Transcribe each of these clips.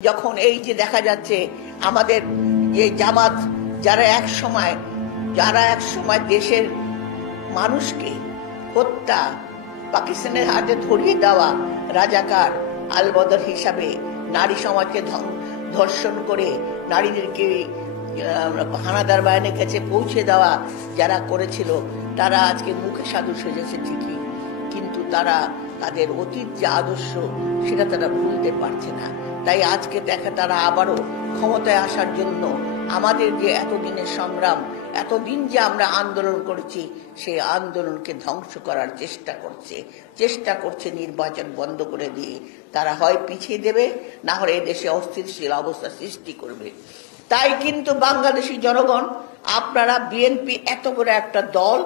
যখন এই যে দেখা যাচ্ছে আমাদের যে জামাত যারা এক সময় দেশের মানুষকে হত্যা, পাকিস্তানের হাতে ধরিয়ে দেওয়া রাজাকার আলবদর হিসাবে নারী সমাজকে ধর্ষণ করে নারীদেরকে হানাদার বাহিনীর কাছে পৌঁছে দেওয়া যারা করেছিল, তারা আজকে মুখে সাধু সেজেছে ঠিকই, কিন্তু তারা তাদের অতীত যে আদর্শ সেটা তারা ভুলতে পারছে না। তাই আজকে তারা আবারও ক্ষমতায় আসার জন্য আমাদের যে এতদিনের সংগ্রাম, এতদিন যে আমরা আন্দোলন করেছি, সেই আন্দোলনকে ধ্বংস করার চেষ্টা করছে নির্বাচন বন্ধ করে দিয়ে। তারা হয় পিছিয়ে দেবে, না হলে দেশে অস্থিতিশীল অবস্থা সৃষ্টি করবে। তাই কিন্তু বাংলাদেশি জনগণ, আপনারা বিএনপি এত বড় একটা দল,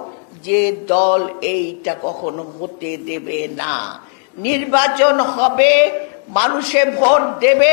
যে দল এইটা কখনো হতে দেবে না। নির্বাচন হবে, মানুষে ভোট দেবে,